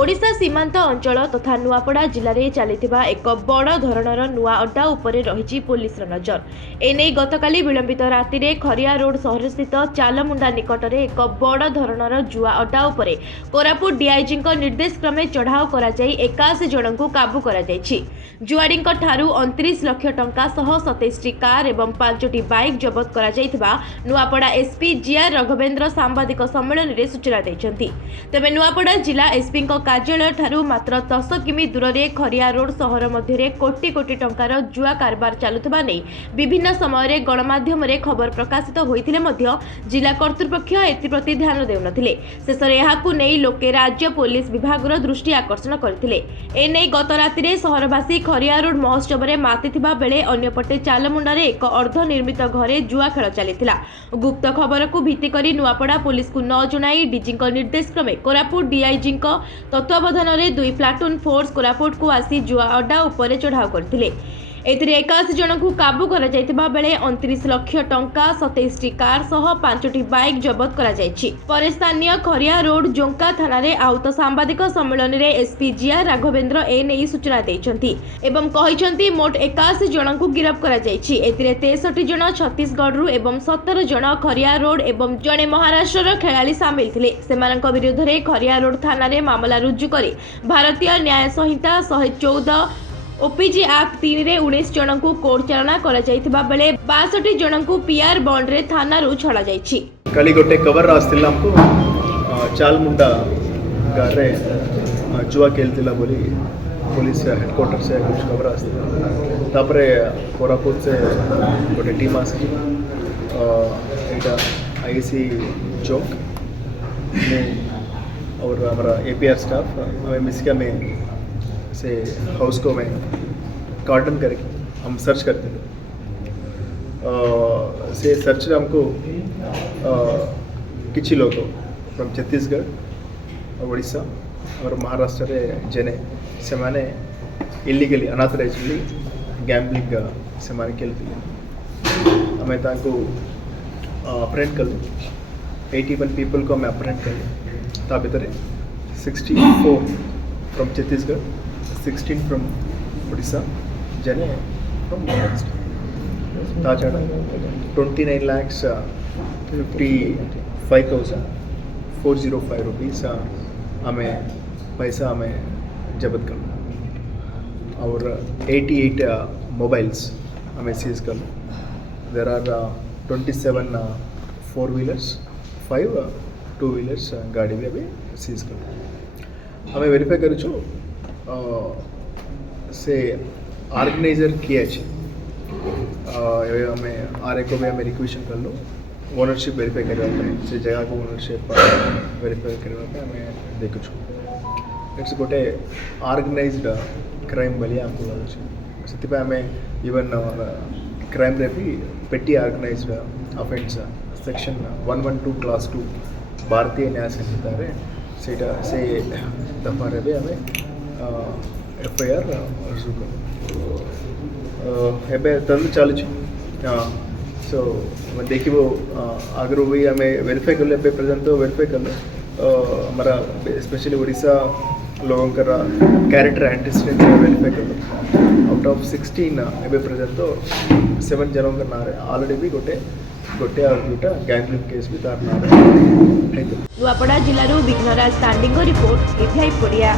ओडिशा सीमांत अंचल तथा नुआपड़ा जिले में चलता एक बड़ धरणर नुआ अड्डा उपरे रही पुलिस नजर। एने गतकाली विलंबित राति में खरिया रोड सहर स्थित चालमुंडा निकट में एक बड़ धरणर जुआ अड्डा उपरे कोरापुट डीआईजी निर्देश क्रमे चढ़ाऊ कर 81 जन को काबू कर जुआड़ी 29 लाख टंका सह 27 कार एवं 5टी बाइक जबत कर नुआपड़ा एसपी जीआर रघवेन्द्र सांबादिक सम्मेलन में सूचना देते। तेबे नुआपड़ा जिला एसपी कार्यालय ठारू मात्र 10 किमी दूर में खरिया रोड सहर मध्य कोटी कोटी टंकार जुआ कारबार चलुवा नहीं विभिन्न समय गणमाध्यम खबर प्रकाशित होते जिला कर्तृपक्ष एप्रति ध्यान देउनथिले। शेषରେ एहाकु नै लोके राज्य पुलिस विभाग दृष्टि आकर्षण करथिले। एने गत राति में सहरवासी खरिया रोड महोत्सव में मातिथिबा बेले अन्यपटे चालमुंडा रे एक अर्धनिर्मित घरे जुआ खेल चलिथिला। गुप्त खबर को भित्ति करी नुआपड़ा पुलिस को न जणाई डीजी निर्देश क्रमे कोरापुट डीआईजी तत्वावधान में 2 प्लाटून फोर्स कोरापुट को आसी जुआ अड्डा उपरे चढ़ाऊ करथिले। एथिरे 81 जन को काबू कर बेले 29 लाख टंका 27टी कार सह 5टी बाइक जबत कर स्थानीय खरिया रोड जोंका थाना रे आउत सांबादिक सम्मेलन में एसपी जीआर राघवेन्द्र एने सूचना देइछंती एवं कहिछंती मोट 81 जन को गिरफ्त कर 63 जन छत्तीसगढ़ एवं 17 जन खरिया रोड एवं जड़े महाराष्ट्र खेलाड़ी सामिल थिले। सेमानक विरुद्ध रे खरिया रोड थाना रे मामला रुजु करी भारतीय न्याय संहिता 114 ओपीजी एक्ट 3 रे 19 जन को कोर्ट चालाना करा जायतिबा बेले 62 जन को पीआर बॉन्ड रे थाना रु छड़ा जायछि। कली गोटे कवर आस्तिला हमको चालमुंडा गारे जुआ खेलतिला बोली पुलिस हेडक्वार्टर से कुछ खबर आस्तिला तापरे कोरापुट से गोटे टीम आसी एटा आईसी चौक और हमारा एपीआर स्टाफ हमें मिसका में से हाउस को में कार्डन करके हम सर्च करते थे। से सर्च में हमको किसी लोग फ्रॉम छत्तीसगढ़ उड़ीसा और महाराष्ट्र रे जने से माने इलीगली अनऑथराइज्डली गैम्बलिंग से माने खेलते हमें ताको अप्रेंट कर 81 पीपल को हमें अप्रेंट कर ता भीतर 64 from Chhattisgarh 16 from Odisha, Jane from Maharashtra. Tajada 29 lakhs 55,405 rupees हमें पैसा हमें जब्त कर और 88 मोबाइल्स हमें सीज कर। देर आर 27 4-wheelers 5 2-wheelers गाड़ी भी अभी सीज कर हमें वेरीफाई करूँ से ऑर्गेनाइजर किया हमें आर को भी हमें रिक्वेशन कर लो ओनरशिप वेरीफाई करवाते हैं से जगह को ओनरशिप वेरीफाई करवाते हमें देखो इट्स गोटे ऑर्गेनाइज्ड क्राइम बोली हमको लगे से हमें इवन क्राइम रे भी पेटी ऑर्गेनाइज्ड अफेंस सेक्शन 112 क्लास 2 भारतीय न्याय संहिता रे सेटा से दफा रे भी हमें एफआईआर रुजु कर तंद चलुच सो देखिए आगर भी आम वेरीफाई कर प्रेजेंट तो वेरीफाई कर हमारा स्पेशली उड़ीसा लोगों का कैरेक्टर एंटीसीडेंट वेरीफाई कर आउट ऑफ 16 एवं प्रेजेंट तो 7 जनों का ना ऑलरेडी भी गोटे और दुटा गैंगलिंग केस भी तार ना नुआपड़ा जिल्लारू विघ्नराज तांडीଙ୍କ रिपोर्ट इभाई पड़िया।